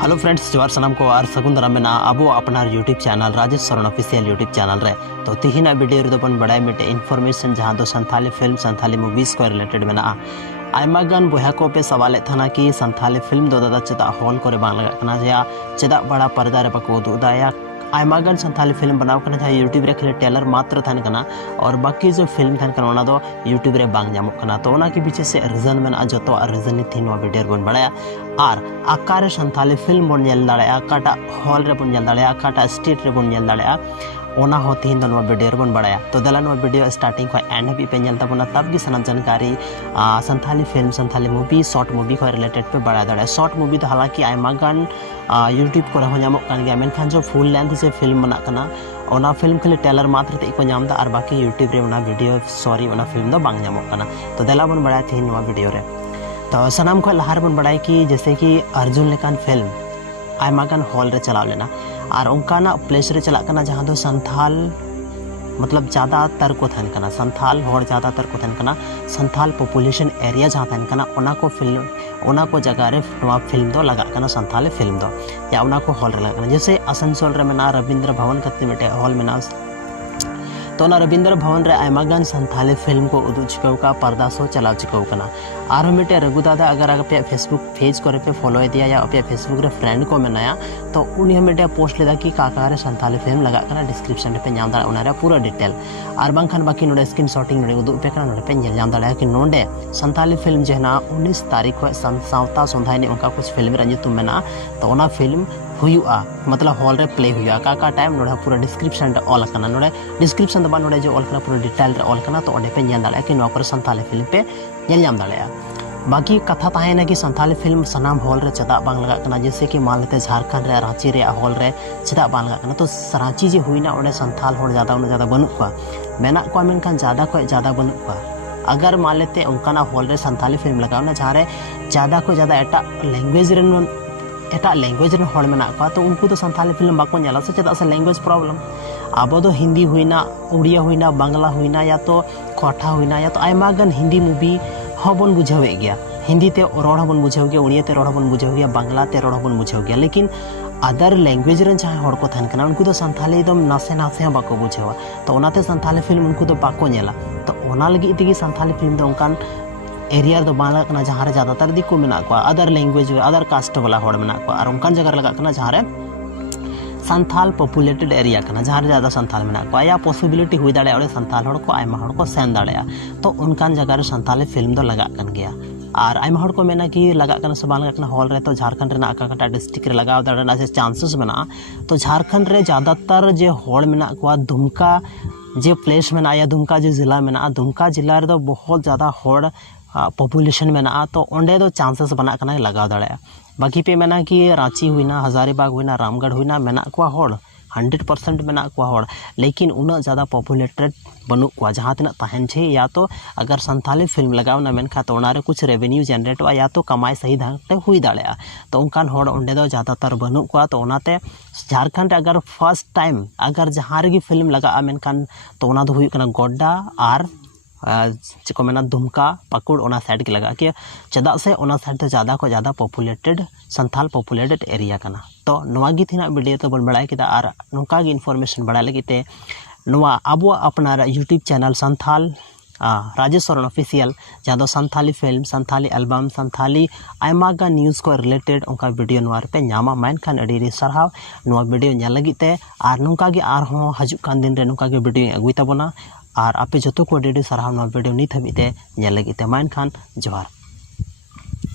Hello friends जोहार सनाम को और सगुन दाराम मेना अब अपना YouTube channel Rajesh Saran official YouTube channel रे तो तीना वीडियो रे बन बड़ा मिटे इन्फॉर्मेशन जहां दो संथाली फिल्म संथाली मूवीज को रिलेटेड मेना आयमा गान बोहा को पे सवाल थाना कि संथाली फिल्म दो दादा चेदा हॉल करे बांग लगा कना या चेदा बड़ा पर्दा रे बको उदुदाया आयमा गान संथाली फिल्म बनाव कना जहां यूट्यूब रे खाली ट्रेलर मात्र थान कना और बाकी जो फिल्म थान कना ओना दो यूट्यूब रे बांग जामो कना तो ओना के पीछे से रीजन मेना जतो रीजन नि थी नो वीडियो बन बड़ाया और आकार संथाली फिल्म बन नेल दाड़े काटा हॉल रे बन नेल दाड़े काटा स्टेट रे बन नेल दाड़े ओना हो तीन दो वीडियो बन बड़ाया तो दला नो वीडियो स्टार्टिंग खो एंड हाबी पे नेल तबना तब की सनम जानकारी Santhali film Santhali movie short movie को रिलेटेड पे बड़ा दाड़े शॉर्ट मूवी तो हालांकि आयमा गान यूट्यूब को हो नामो कान गया मेनखान जो फुल लेंथ से फिल्म बना कना ओना फिल्म खाली ट्रेलर मात्र ते को नाम दा और बाकी यूट्यूब रे ओना वीडियो सॉरी ओना फिल्म दो बांग नामो कना तो दला बन बड़ा थी नो वीडियो रे तो सनाम को लहार बन बड़ा कि जैसे कि अर्जुन लेकान फिल्म आयमा गान हॉल रे चलाव लेना और उनकाना प्लेस रे चला कना जहां दो संथाल मतलब ज़्यादातर को थान कना संथाल होड़ ज़्यादातर को थान कना संथाल पॉपुलेशन एरिया जहां थान कना ओना को फिल्म ओना को जगह रे नवा फिल्म दो लगा कना संथाल फिल्म दो या ओना को हॉल रे लगा कना जैसे आसनसोल रे मेना रविंद्र भवन कते मिटे हॉल मेना तो ना रविंद्र भवन रे आयमा गान संथाली फिल्म को उदू चिकाव का पर्दा शो चलाव चिकाव कना और मिटे रघु दादा अगर आप फेसबुक पेज करे पे फॉलो दिया या आप फेसबुक रे फ्रेंड को मेनाया तो उन्हीं मिटे पोस्ट लेदा कि काका रे संथाली फिल्म लगा कना डिस्क्रिप्शन पे नाम दा उना रे पूरा डिटेल और बांखान बाकी नोडे स्क्रीन शॉटिंग नोडे उदू पे कना नोडे पे नाम दा कि नोडे संथाली फिल्म जेना 19 तारीख को सावता संधाय ने उनका कुछ फिल्म रे तुम मेना तो ओना फिल्म हुआ मतलब हॉल रे प्ले हुआ का टाइम नोडे पूरा डिस्क्रिप्शन रे ऑल कना नोडे डिस्क्रिप्शन दबा नोडे जो ऑल कना पूरा डिटेल रे ऑल कना तो ओडे पे नेल दाड़े कि नो पर संथाली फिल्म पे नेल जाम दाड़े बाकी कथा ताहेना कि संथाली फिल्म सनाम हॉल रे चदा बांग लगा कना जैसे कि मानते झारखंड रे रांची रे हॉल रे चदा बांग लगा कना तो रांची जे हुईना ओडे संथाल हॉल ज्यादा बनु को मेना को मेनखान ज्यादा बनु को अगर मान लेते उनकाना हॉल रे संथाली फिल्म लगाव ना जहां रे ज्यादा को ज्यादा एटा लैंग्वेज रे एटा लैंग्वेज रे हॉल मेना को तो उनको तो संथाली फिल्म बाको नेला से चदा से लैंग्वेज प्रॉब्लम अब तो हिंदी हुईना उड़िया हुईना बांग्ला हुईना या तो कोठा हुईना या तो आयमा गान हिंदी मूवी हबन बुझावे गया हिंदी ते रोड हबन बुझाव गया उड़िया ते रोड हबन बुझाव गया बांग्ला ते रोड हबन बुझाव गया लेकिन अदर लैंग्वेज रे जहां हड़ को थान कना उनको तो संथाली एकदम नासे बाको बुझावा तो ओनाते संथाली फिल्म उनको तो बाको नेला तो ओना लगी तिगी संथाली फिल्म दो उनकान एरिया दो बांग लगा जहां रे ज्यादातर दिको मेना को अदर लैंग्वेज अदर कास्ट वाला हड़ मेना को और उनकान जगह लगा कना जहां रे संथाल पॉपुलेटेड एरिया कना जहां रे ज्यादा संथाल मेना को या पॉसिबिलिटी हुई दाड़े और संथाल हड़ को आयमा हड़ को सेन दाड़े तो उनकान जगह रे संथाली फिल्म दो लगा कन गया और आयमा हड़ को मेना कि लगा कना से बांग लगा हॉल रे तो झारखंड रे काटा डिस्ट्रिक्ट रे लगाव दाड़े से चांसेस मेना तो झारखंड रे ज्यादातर जे हड़ मेना को दुमका जे प्लेस मेना या दुमका जे जिला मेना दुमका जिला रे तो बहुत ज्यादा हड़ पॉपुलेशन मेना तो ओंडे दो चांसेस बना कना लगाव दाड़े बाकी पे मेना कि रांची हुईना हजारीबाग हुईना रामगढ़ हुईना मेना को हड़ 100% मेना को हड़ लेकिन उना ज़्यादा पॉपुलेटेड बनु को जहाँ तना तहन छे या तो अगर संथाली फिल्म लगाव ना मेनखा तो ओना रे कुछ रेवेन्यू जनरेट या तो कमाई सही ढंग ते हुई दाड़े तो उनकान हड़ ओंडे दो ज़्यादातर बनु को तो ओनाते झारखंड अगर फर्स्ट टाइम अगर जहाँ रे फिल्म लगा मेनखान तो ओना दो हुई कना गोड्डा और को मेना दुमका पाकुड़ ओना साइड के लगा कि चदा से ओना साइड तो ज़्यादा को ज़्यादा पॉपुलेटेड संथाल पॉपुलेटेड एरिया कना तो नवा गी थीना वीडियो तो बन बड़ा किदा और नुका गी इन्फॉर्मेशन बड़ा लगी ते नवा अब अपना YouTube channel Santhal Rajesh Saran official जहाँ दो संथाली फिल्म संथाली एल्बम संथाली आयमा गा न्यूज़ को रिलेटेड उनका वीडियो नवा पे नामा मेनखान अड़ी सारहाव नवा वीडियो नेल लगी ते और नुका गी आर हों हजुक कान दिन रे नुका गी वीडियो अगुई तबना और आपे जो को अड़ी सारहाव नवा वीडियो नित हबीते नेल लगी ते मेनखान जोहार।